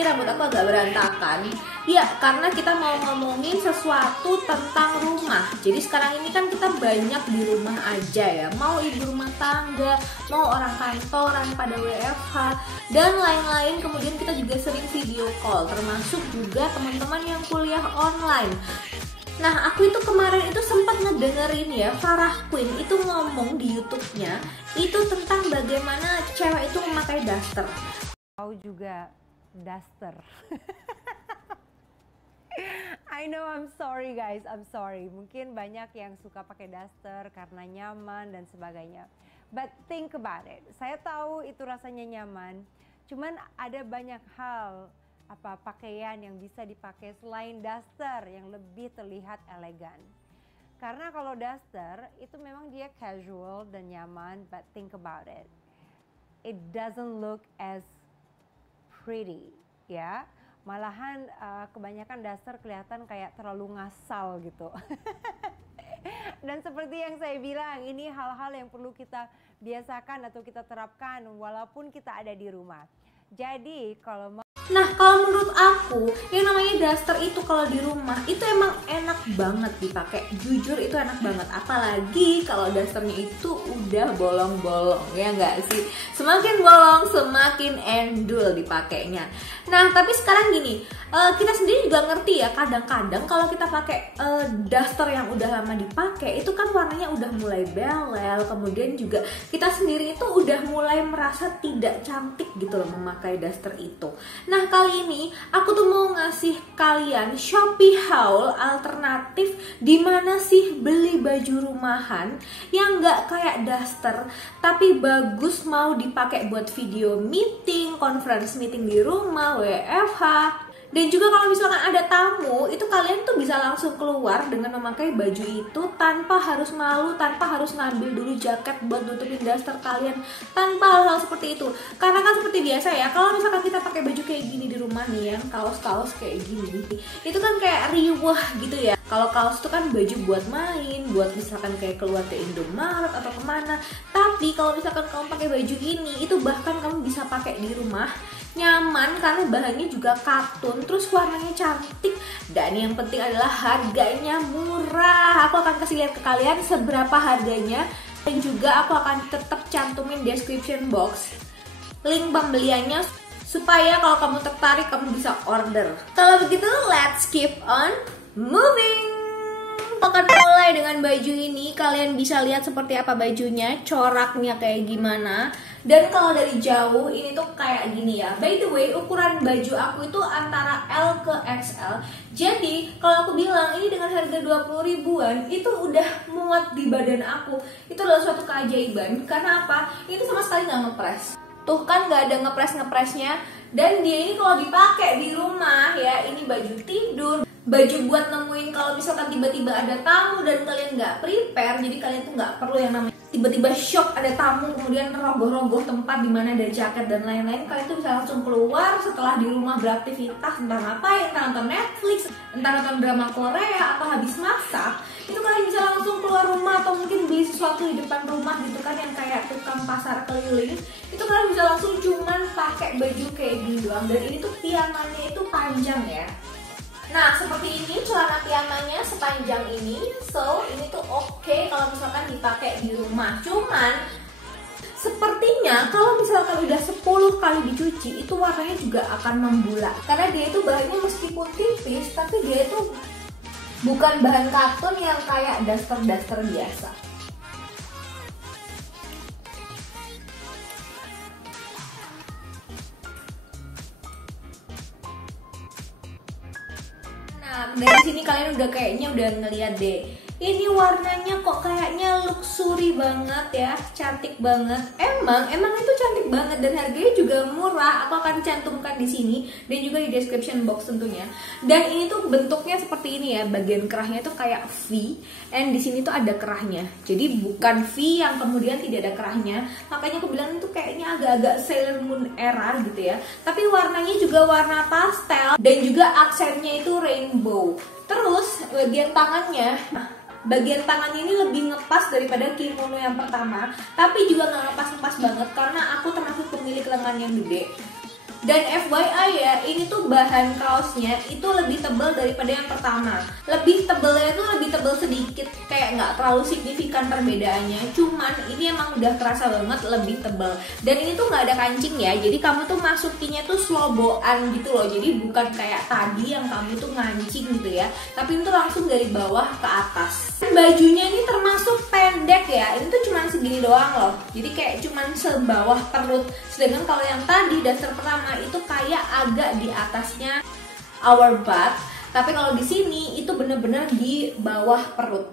ini rambut aku agak berantakan. Ya, karena kita mau ngomongin sesuatu tentang rumah. Jadi sekarang ini kan kita banyak di rumah aja ya. Mau ibu rumah tangga, mau orang kantoran pada WFH, dan lain-lain. Kemudian kita juga sering video call, termasuk juga teman-teman yang kuliah online. Nah, aku itu kemarin itu sempat ngedengerin ya Farah Queen itu ngomong di YouTube-nya itu tentang bagaimana cewek itu memakai daster. Tahu juga daster. I know, I'm sorry guys, I'm sorry. Mungkin banyak yang suka pakai daster karena nyaman dan sebagainya. But think about it. Saya tahu itu rasanya nyaman. Cuman ada banyak hal pakaian yang bisa dipakai selain daster yang lebih terlihat elegan. Karena kalau daster itu memang dia casual dan nyaman, but think about it. It doesn't look as pretty, ya. Malahan kebanyakan daster kelihatan kayak terlalu ngasal gitu. Dan seperti yang saya bilang, ini hal-hal yang perlu kita biasakan atau kita terapkan walaupun kita ada di rumah. Jadi kalau Nah, kalau menurut aku, yang namanya daster itu kalau di rumah itu emang enak banget dipakai. Jujur itu enak banget, apalagi kalau dasternya itu udah bolong-bolong, ya nggak sih? Semakin bolong, semakin endul dipakainya. Nah, tapi sekarang gini, kita sendiri juga ngerti ya, kadang-kadang kalau kita pakai daster yang udah lama dipakai, itu kan warnanya udah mulai belel, kemudian juga kita sendiri itu udah mulai merasa tidak cantik gitu loh memakai daster itu. Nah, kali ini aku tuh mau ngasih kalian Shopee haul alternatif di mana sih beli baju rumahan yang nggak kayak daster tapi bagus mau dipakai buat video meeting, conference meeting di rumah, WFH. Dan juga kalau misalkan ada tamu, itu kalian tuh bisa langsung keluar dengan memakai baju itu tanpa harus malu, tanpa harus ngambil dulu jaket buat nutupin daster kalian, tanpa hal-hal seperti itu. Karena kan seperti biasa ya, kalau misalkan kita pakai baju kayak gini di rumah nih, yang kaos-kaos kayak gini, itu kan kayak riwah gitu ya. Kalau kaos itu kan baju buat main, buat misalkan kayak keluar ke Indomaret atau kemana. Tapi kalau misalkan kamu pakai baju ini, itu bahkan kamu bisa pakai di rumah, nyaman karena bahannya juga katun, terus warnanya cantik, dan yang penting adalah harganya murah. Aku akan kasih lihat ke kalian seberapa harganya, dan juga aku akan tetap cantumin description box link pembeliannya supaya kalau kamu tertarik kamu bisa order. Kalau begitu let's keep on moving. Akan mulai dengan baju ini. Kalian bisa lihat seperti apa bajunya, coraknya kayak gimana. Dan kalau dari jauh ini tuh kayak gini ya. By the way, ukuran baju aku itu antara L ke XL. Jadi kalau aku bilang ini dengan harga 20 ribuan itu udah muat di badan aku. Itu adalah suatu keajaiban. Karena apa? Ini sama sekali nggak ngepres. Tuh kan nggak ada ngepres-ngepresnya. Dan dia ini kalau dipakai di rumah ya, ini baju tidur, baju buat nemuin kalau misalkan tiba-tiba ada tamu dan kalian nggak prepare, jadi kalian tuh nggak perlu yang namanya tiba-tiba shock ada tamu kemudian roboh-roboh tempat dimana ada jaket dan lain-lain. Kalian tuh bisa langsung keluar setelah di rumah beraktivitas, entah ngapain, entah nonton Netflix, entah nonton drama Korea atau habis masak. Itu kalian bisa langsung keluar rumah atau mungkin beli sesuatu di depan rumah gitu kan, yang kayak tukang pasar keliling. Itu kalian bisa langsung cuman pakai baju kayak gini doang. Dan ini tuh piamannya itu panjang ya. Nah, seperti ini celana piamanya sepanjang ini. So, ini tuh oke kalau misalkan dipakai di rumah. Cuman sepertinya kalau misalkan udah 10 kali dicuci, itu warnanya juga akan membulat. Karena dia itu bahannya meskipun tipis, tapi dia itu bukan bahan katun yang kayak daster-daster biasa. Nah, dari sini kalian udah kayaknya udah ngeliat deh. Ini warnanya kok kayaknya luxury banget ya, cantik banget. Emang itu cantik banget dan harganya juga murah. Aku akan cantumkan di sini dan juga di description box tentunya. Dan ini tuh bentuknya seperti ini ya, bagian kerahnya tuh kayak V, and di sini tuh ada kerahnya. Jadi bukan V yang kemudian tidak ada kerahnya. Makanya aku bilang itu kayaknya agak-agak Sailor Moon era gitu ya. Tapi warnanya juga warna pastel dan juga aksennya itu rainbow. Terus bagian tangannya ini lebih ngepas daripada kimono yang pertama, tapi juga nggak ngepas-ngepas banget karena aku termasuk pemilik lengan yang gede. Dan FYI ya, ini tuh bahan kaosnya itu lebih tebal daripada yang pertama. Lebih tebalnya tuh lebih tebal sedikit, kayak nggak terlalu signifikan perbedaannya. Cuman ini emang udah kerasa banget lebih tebal. Dan ini tuh nggak ada kancing ya, jadi kamu tuh masukinnya tuh sloboan gitu loh. Jadi bukan kayak tadi yang kamu tuh ngancing gitu ya, tapi itu langsung dari bawah ke atas. Bajunya ini termasuk pendek ya, ini tuh cuman segini doang loh, jadi kayak cuman sebawah perut. Sedangkan kalau yang tadi daster pertama itu kayak agak di atasnya our butt, tapi kalau di sini itu bener-bener di bawah perut.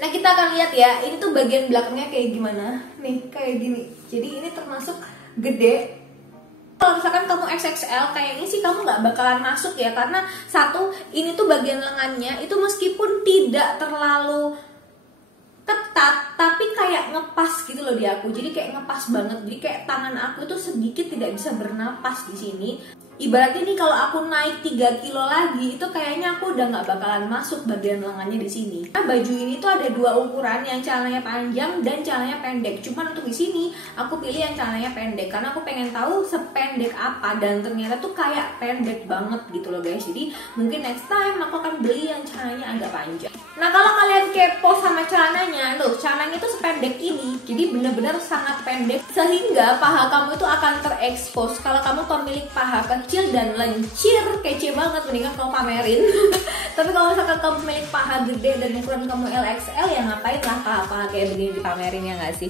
Nah kita akan lihat ya, ini tuh bagian belakangnya kayak gimana nih, kayak gini. Jadi ini termasuk gede. Kalau misalkan kamu XXL kayaknya sih kamu nggak bakalan masuk ya, karena satu, ini tuh bagian lengannya itu meskipun tidak terlalu ketat tapi kayak ngepas gitu loh di aku. Jadi kayak ngepas banget, jadi kayak tangan aku tuh sedikit tidak bisa bernapas di sini. Ibaratnya nih kalau aku naik 3 kilo lagi itu kayaknya aku udah nggak bakalan masuk bagian lengannya di sini. Nah baju ini tuh ada dua ukuran, yang celananya panjang dan celananya pendek. Cuman untuk di sini aku pilih yang celananya pendek karena aku pengen tahu sependek apa, dan ternyata tuh kayak pendek banget gitu loh guys. Jadi mungkin next time aku akan beli yang celananya agak panjang. Nah kalau kalian kepo sama celananya, tuh celananya tuh sependek ini, jadi bener-bener sangat pendek sehingga paha kamu itu akan terekspos. Kalau kamu pemilik paha kecil dan lencir, kece banget, mendingan kamu pamerin. Tapi kalau misalkan kamu pemilik paha gede dan ukuran kamu LXL, ya ngapain lah paha-paha kayak begini dipamerin, ya nggak sih?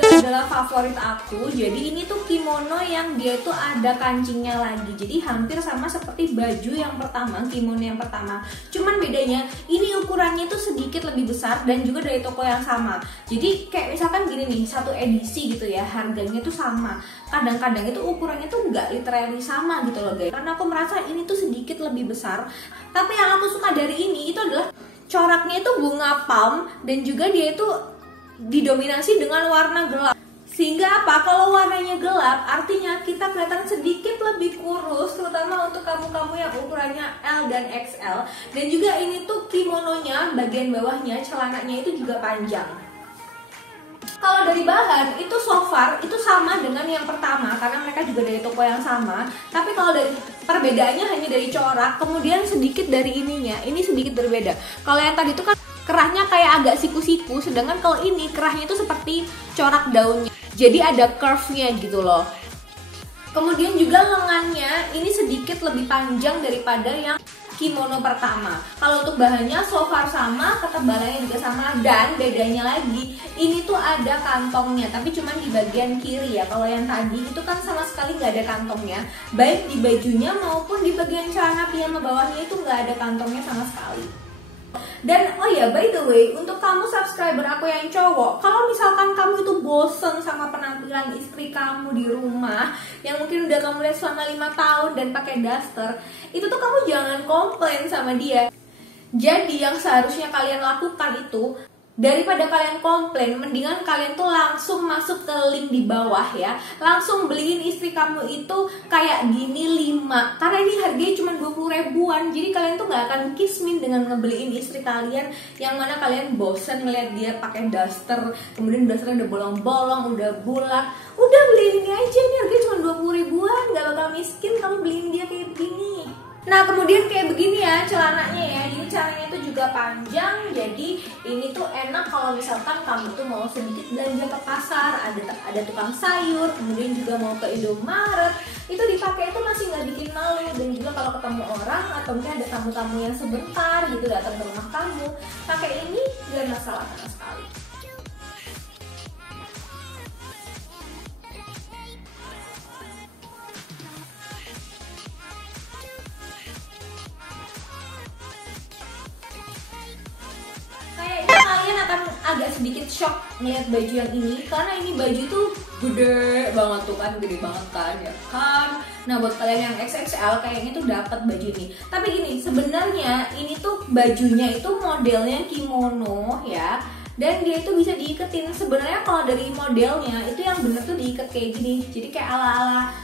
Adalah favorit aku. Jadi ini tuh kimono yang dia tuh ada kancingnya lagi, jadi hampir sama seperti baju yang pertama, kimono yang pertama. Cuman bedanya ini ukurannya tuh sedikit lebih besar dan juga dari toko yang sama. Jadi kayak misalkan gini nih, satu edisi gitu ya, harganya tuh sama. Kadang-kadang itu ukurannya tuh nggak literally sama gitu loh guys, karena aku merasa ini tuh sedikit lebih besar. Tapi yang aku suka dari ini itu adalah coraknya itu bunga palm, dan juga dia itu didominasi dengan warna gelap. Sehingga apa? Kalau warnanya gelap, artinya kita kelihatan sedikit lebih kurus, terutama untuk kamu-kamu yang ukurannya L dan XL. Dan juga ini tuh kimononya, bagian bawahnya, celananya itu juga panjang. Kalau dari bahan, itu so far itu sama dengan yang pertama, karena mereka juga dari toko yang sama. Tapi kalau dari perbedaannya hanya dari corak, kemudian sedikit dari ininya, ini sedikit berbeda. Kalau yang tadi itu kan kerahnya kayak agak siku-siku, sedangkan kalau ini kerahnya itu seperti corak daunnya, jadi ada curve-nya gitu loh. Kemudian juga lengannya ini sedikit lebih panjang daripada yang kimono pertama. Kalau untuk bahannya so far sama, ketebalannya juga sama, dan bedanya lagi ini tuh ada kantongnya, tapi cuma di bagian kiri ya. Kalau yang tadi itu kan sama sekali nggak ada kantongnya, baik di bajunya maupun di bagian celana piyama bawahnya itu nggak ada kantongnya sama sekali. Dan oh ya, by the way, untuk kamu subscriber aku yang cowok, kalau misalkan kamu itu bosen sama penampilan istri kamu di rumah yang mungkin udah kamu lihat selama 5 tahun dan pakai daster, itu tuh kamu jangan komplain sama dia. Jadi yang seharusnya kalian lakukan itu, daripada kalian komplain, mendingan kalian tuh langsung masuk ke link di bawah ya, langsung beliin istri kamu itu kayak gini 5, karena ini harganya cuma 20 ribuan. Jadi kalian tuh gak akan kismin dengan ngebeliin istri kalian yang mana kalian bosen ngeliat dia pakai daster, kemudian dasternya udah bolong-bolong, udah bulat. Udah beliin ini aja, ini harganya cuma 20 ribuan, gak bakal miskin kamu beliin dia kayak begini. Nah kemudian kayak begini ya celananya ya, ini celananya itu juga panjang, jadi ini tuh enak kalau misalkan kamu tuh mau sedikit belanja ke pasar, ada tukang sayur, kemudian juga mau ke Indomaret, itu dipakai itu masih nggak bikin malu. Dan juga kalau ketemu orang atau mungkin ada tamu-tamu yang sebentar gitu datang ke rumah kamu, pakai ini gak masalah sama sekali. Agak sedikit shock ngeliat baju yang ini, karena ini baju tuh gede banget tuh kan, gede banget kan ya kan. Nah buat kalian yang XXL kayaknya tuh dapat baju ini. Tapi gini, sebenarnya ini tuh bajunya itu modelnya kimono ya, dan dia itu bisa diiketin. Sebenarnya kalau dari modelnya itu yang bener tuh diikat kayak gini, jadi kayak ala-ala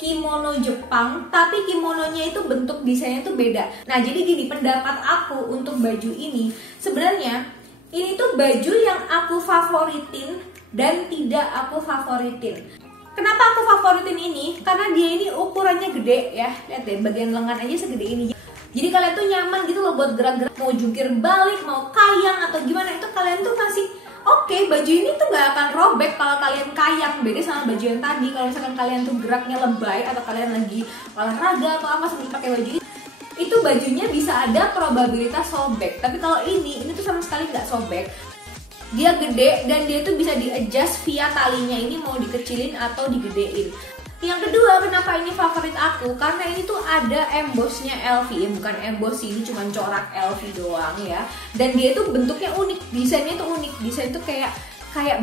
kimono Jepang, tapi kimononya itu bentuk desainnya tuh beda. Nah jadi gini, pendapat aku untuk baju ini, sebenarnya ini tuh baju yang aku favoritin dan tidak aku favoritin. Kenapa aku favoritin ini? Karena dia ini ukurannya gede ya, lihat deh bagian lengan aja segede ini. Jadi kalian tuh nyaman gitu loh buat gerak-gerak, mau jungkir balik, mau kayang atau gimana, itu kalian tuh masih oke, baju ini tuh gak akan robek kalau kalian kayang. Beda sama baju yang tadi, kalau misalkan kalian tuh geraknya lebay atau kalian lagi olahraga atau apa sambil pakai baju ini, itu bajunya bisa ada probabilitas sobek. Tapi kalau ini tuh sama sekali nggak sobek. Dia gede dan dia tuh bisa di-adjust via talinya ini mau dikecilin atau digedein. Yang kedua, kenapa ini favorit aku? Karena ini tuh ada embossnya LV, ya bukan emboss sih, ini cuma corak LV doang ya. Dan dia tuh bentuknya unik, desainnya tuh unik. Desain tuh kayak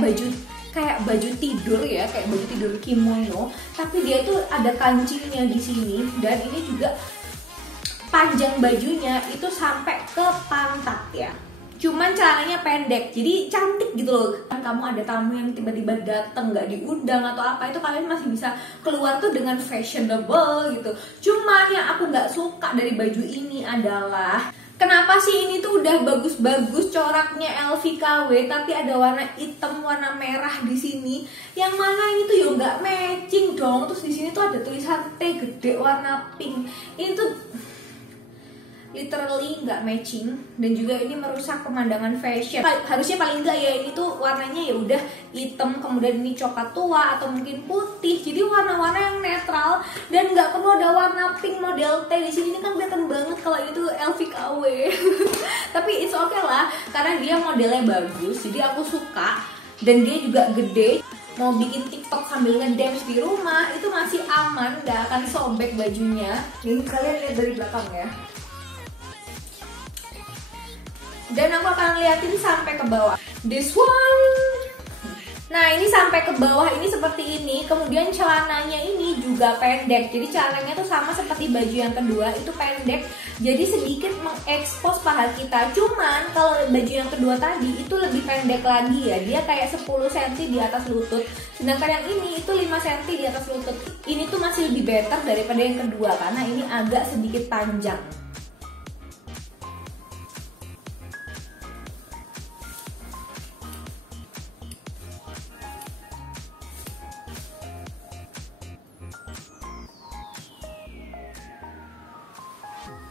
baju tidur ya, kayak baju tidur kimono. Tapi dia tuh ada kancingnya di sini dan ini juga panjang bajunya itu sampai ke pantat ya. Cuman celananya pendek, jadi cantik gitu loh. Kamu ada tamu yang tiba-tiba datang nggak diundang atau apa, itu kalian masih bisa keluar tuh dengan fashionable gitu. Cuman yang aku nggak suka dari baju ini adalah kenapa sih ini tuh udah bagus-bagus coraknya LVKW tapi ada warna hitam, warna merah di sini. Yang mana ini tuh ya nggak matching dong. Terus di sini tuh ada tulisan T gede warna pink. Ini tuh literally nggak matching dan juga ini merusak pemandangan fashion. Harusnya paling enggak ya ini tuh warnanya ya udah hitam, kemudian ini coklat tua atau mungkin putih. Jadi warna-warna yang netral dan nggak perlu ada warna pink model T di sini. Ini kan kelihatan banget kalau itu LVKW. Tapi it's okay lah karena dia modelnya bagus. Jadi aku suka dan dia juga gede. Mau bikin TikTok sambil ngedance di rumah itu masih aman, nggak akan sobek bajunya. Ini kalian lihat dari belakang ya. Dan aku akan liatin sampai ke bawah. This one. Nah ini sampai ke bawah ini seperti ini. Kemudian celananya ini juga pendek. Jadi celananya tuh sama seperti baju yang kedua, itu pendek. Jadi sedikit mengekspos paha kita. Cuman kalau baju yang kedua tadi itu lebih pendek lagi ya. Dia kayak 10 cm di atas lutut. Sedangkan yang ini itu 5 cm di atas lutut. Ini tuh masih lebih better daripada yang kedua karena ini agak sedikit panjang.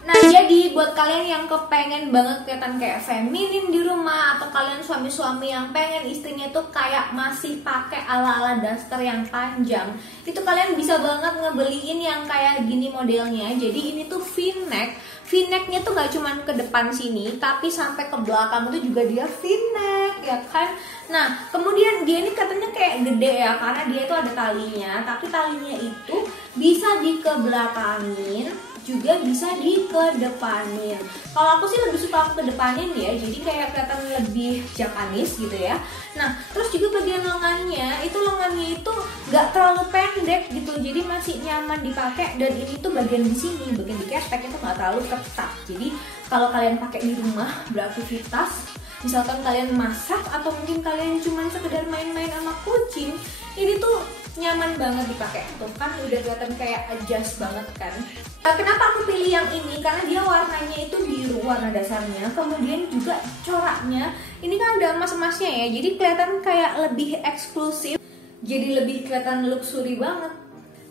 Nah jadi buat kalian yang kepengen banget kelihatan kayak feminin di rumah, atau kalian suami-suami yang pengen istrinya tuh kayak masih pakai ala-ala daster yang panjang, itu kalian bisa banget ngebeliin yang kayak gini modelnya. Jadi ini tuh V-neck. V-necknya tuh gak cuman ke depan sini, tapi sampai ke belakang tuh juga dia V-neck ya kan. Nah kemudian dia ini katanya kayak gede ya karena dia itu ada talinya, tapi talinya itu bisa dikebelakangin juga bisa dikedepanin. Kalau aku sih lebih suka kedepanin ya, jadi kayak kelihatan lebih Japanese gitu ya. Nah terus juga bagian lengannya itu nggak terlalu pendek gitu, jadi masih nyaman dipakai. Dan ini tuh bagian di sini, bagian di kepek itu nggak terlalu ketat. Jadi kalau kalian pakai di rumah beraktivitas, misalkan kalian masak atau mungkin kalian cuma sekedar main-main sama kucing, ini tuh nyaman banget dipakai. Tuh kan udah kelihatan kayak adjust banget kan. Nah, kenapa aku pilih yang ini? Karena dia warnanya itu biru warna dasarnya, kemudian juga coraknya ini kan ada emas-emasnya ya, jadi kelihatan kayak lebih eksklusif, jadi lebih kelihatan luxury banget.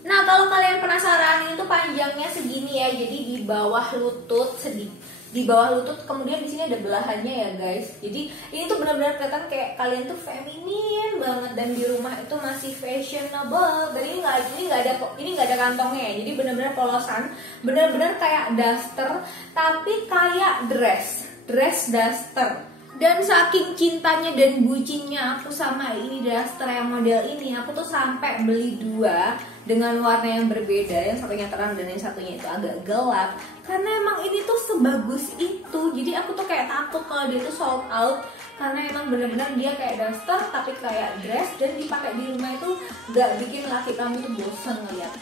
Nah kalau kalian penasaran, ini tuh panjangnya segini ya, jadi di bawah lutut sedikit. Di bawah lutut, kemudian di sini ada belahannya ya guys. Jadi ini tuh benar-benar kelihatan kayak kalian tuh feminin banget dan di rumah itu masih fashionable. Dan ini nggak ada kantongnya ya. Jadi benar-benar polosan, benar-benar kayak daster tapi kayak dress daster. Dan saking cintanya dan bucinnya aku sama ini daster yang model ini, aku tuh sampai beli dua dengan warna yang berbeda, yang satunya terang dan yang satunya itu agak gelap. Karena emang ini tuh sebagus itu, jadi aku tuh kayak takut kalau dia tuh sold out. Karena emang bener-bener dia kayak daster tapi kayak dress, dan dipakai di rumah itu gak bikin laki kamu tuh bosan ngeliat.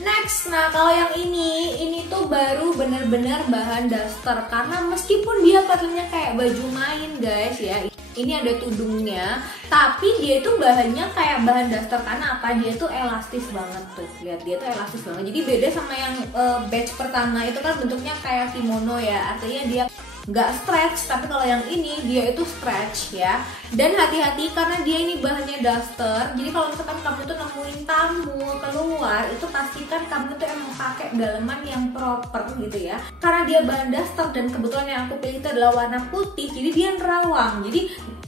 Next, nah kalau yang ini tuh baru bener-bener bahan daster. Karena meskipun dia kelihatannya kayak baju main guys ya, ini ada tudungnya, tapi dia itu bahannya kayak bahan daster karena apa? Dia tuh elastis banget tuh, lihat dia tuh elastis banget. Jadi beda sama yang batch pertama itu kan bentuknya kayak kimono ya, artinya dia nggak stretch, tapi kalau yang ini dia itu stretch ya. Dan hati-hati karena dia ini bahannya daster, jadi kalau misalkan kamu tuh nemuin tamu keluar, itu pastikan kamu tuh emang pakai daleman yang proper gitu ya, karena dia bahan daster dan kebetulan yang aku pilih itu adalah warna putih, jadi dia nerawang. Jadi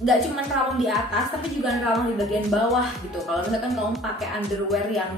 nggak cuma nerawang di atas tapi juga nerawang di bagian bawah gitu. Kalau misalkan kamu pakai underwear yang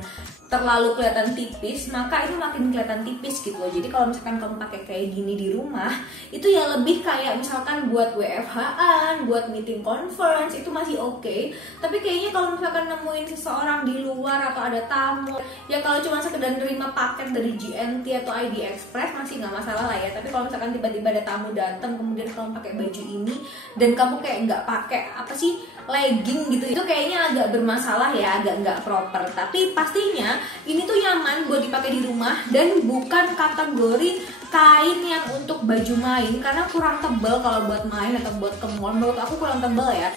terlalu kelihatan tipis, maka itu makin kelihatan tipis gitu loh. Jadi kalau misalkan kamu pakai kayak gini di rumah, itu ya lebih kayak misalkan buat WFH-an, buat meeting conference itu masih oke. Tapi kayaknya kalau misalkan nemuin seseorang di luar atau ada tamu, ya kalau cuma sekedar nerima paket dari GNT atau ID Express masih nggak masalah lah ya. Tapi kalau misalkan tiba-tiba ada tamu datang, kemudian kamu pakai baju ini dan kamu kayak nggak pakai apa sih legging gitu, itu kayaknya agak bermasalah ya, agak nggak proper. Tapi pastinya ini tuh nyaman buat dipakai di rumah dan bukan kategori kain yang untuk baju main karena kurang tebal kalau buat main atau buat ke mall. Menurut aku kurang tebal ya.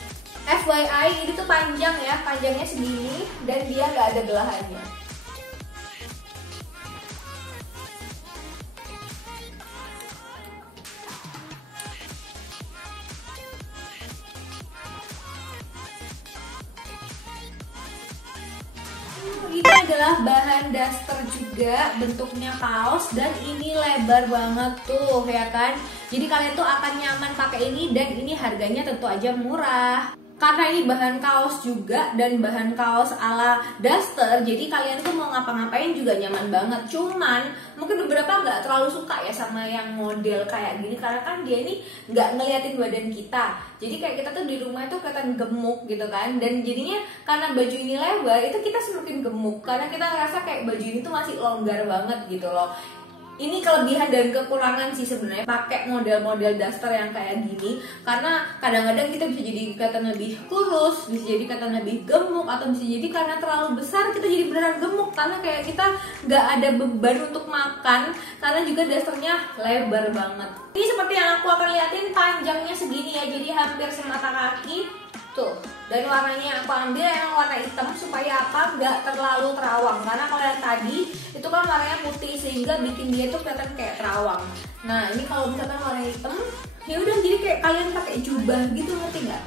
FYI ini tuh panjang ya, panjangnya segini dan dia nggak ada belahannya. Ini adalah bahan daster juga, bentuknya kaos dan ini lebar banget tuh ya kan. Jadi kalian tuh akan nyaman pakai ini dan ini harganya tentu aja murah. Karena ini bahan kaos juga dan bahan kaos ala daster, jadi kalian tuh mau ngapa-ngapain juga nyaman banget. Cuman mungkin beberapa nggak terlalu suka ya sama yang model kayak gini karena kan dia ini nggak ngeliatin badan kita. Jadi kayak kita tuh di rumah tuh kelihatan gemuk gitu kan. Dan jadinya karena baju ini lebar itu kita semakin gemuk karena kita ngerasa kayak baju ini tuh masih longgar banget gitu loh. Ini kelebihan dan kekurangan sih sebenarnya pakai model-model daster yang kayak gini, karena kadang-kadang kita bisa jadi kelihatan lebih kurus, bisa jadi kelihatan lebih gemuk, atau bisa jadi karena terlalu besar kita jadi beneran gemuk karena kayak kita nggak ada beban untuk makan karena juga dasternya lebar banget. Ini seperti yang aku akan liatin panjangnya segini ya, jadi hampir semata kaki. Tuh, dan warnanya aku ambil yang warna hitam supaya apa? Nggak terlalu terawang. Karena kalau yang tadi itu kan warnanya putih sehingga bikin dia tuh kelihatan kayak terawang. Nah, ini kalau misalkan warna hitam, ya udah jadi kayak kalian pakai jubah gitu, ngerti nggak?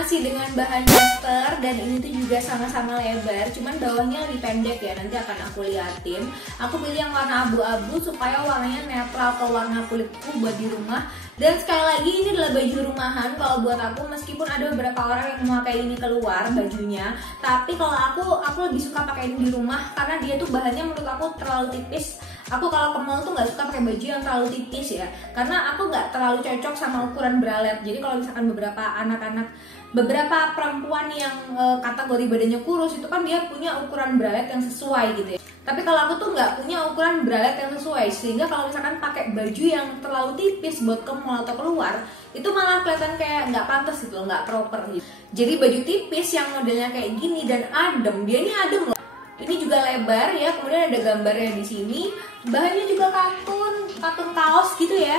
Masih dengan bahan daster dan ini tuh juga sama-sama lebar, cuman bawahnya lebih pendek ya, nanti akan aku liatin. Aku pilih yang warna abu-abu supaya warnanya netral ke warna kulitku buat di rumah. Dan sekali lagi ini adalah baju rumahan kalau buat aku, meskipun ada beberapa orang yang memakai ini keluar bajunya, tapi kalau aku lebih suka pakai ini di rumah karena dia tuh bahannya menurut aku terlalu tipis. Aku kalau ke mall tuh nggak suka pakai baju yang terlalu tipis ya, karena aku nggak terlalu cocok sama ukuran bralette. Jadi kalau misalkan beberapa perempuan yang kategori badannya kurus itu kan dia punya ukuran bralette yang sesuai gitu ya. Tapi kalau aku tuh nggak punya ukuran bralette yang sesuai, sehingga kalau misalkan pakai baju yang terlalu tipis buat ke mall atau keluar, itu malah kelihatan kayak nggak pantas gitu loh, nggak proper gitu. Jadi baju tipis yang modelnya kayak gini dan adem, dia ini adem loh. Ini juga lebar ya, kemudian ada gambarnya di sini. Bahannya juga katun kaos gitu ya.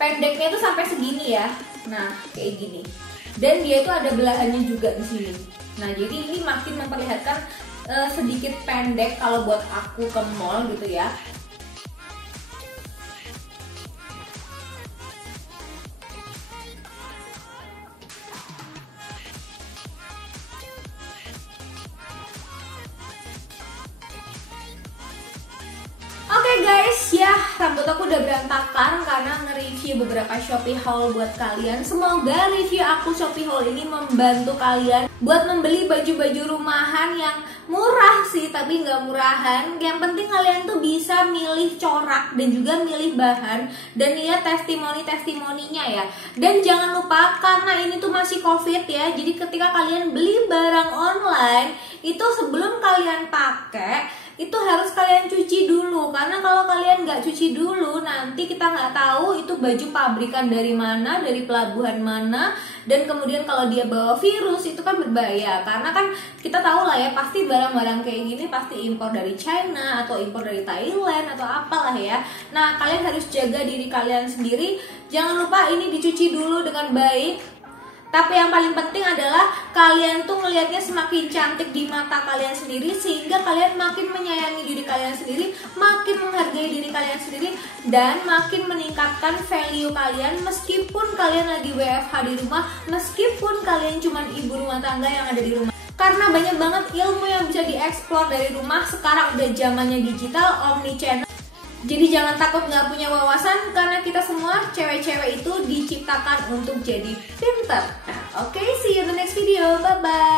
Pendeknya tuh sampai segini ya. Nah, kayak gini. Dan dia itu ada belahannya juga di sini. Nah, jadi ini makin memperlihatkan sedikit pendek kalau buat aku ke mall gitu ya. Oke guys, ya rambut aku udah berantakan karena nge-review beberapa Shopee haul buat kalian. Semoga review aku Shopee haul ini membantu kalian buat membeli baju-baju rumahan yang murah sih, tapi nggak murahan. Yang penting kalian tuh bisa milih corak dan juga milih bahan dan lihat testimoni-testimoninya ya. Dan jangan lupa karena ini tuh masih COVID ya, jadi ketika kalian beli barang online itu sebelum kalian pakai itu harus kalian cuci dulu. Karena kalau kalian nggak cuci dulu, nanti kita nggak tahu itu baju pabrikan dari mana, dari pelabuhan mana, dan kemudian kalau dia bawa virus itu kan berbahaya. Karena kan kita tahu lah ya, pasti barang-barang kayak gini pasti impor dari China atau impor dari Thailand atau apalah ya. Nah, kalian harus jaga diri kalian sendiri. Jangan lupa ini dicuci dulu dengan baik. Tapi yang paling penting adalah kalian tuh ngelihatnya semakin cantik di mata kalian sendiri, sehingga kalian makin menyayangi diri kalian sendiri, makin menghargai diri kalian sendiri, dan makin meningkatkan value kalian meskipun kalian lagi WFH di rumah, meskipun kalian cuma ibu rumah tangga yang ada di rumah. Karena banyak banget ilmu yang bisa dieksplor dari rumah. Sekarang udah zamannya digital, omni channel. Jadi jangan takut nggak punya wawasan, karena kita semua cewek-cewek itu diciptakan untuk jadi pintar. Nah, oke, see you in the next video. Bye-bye.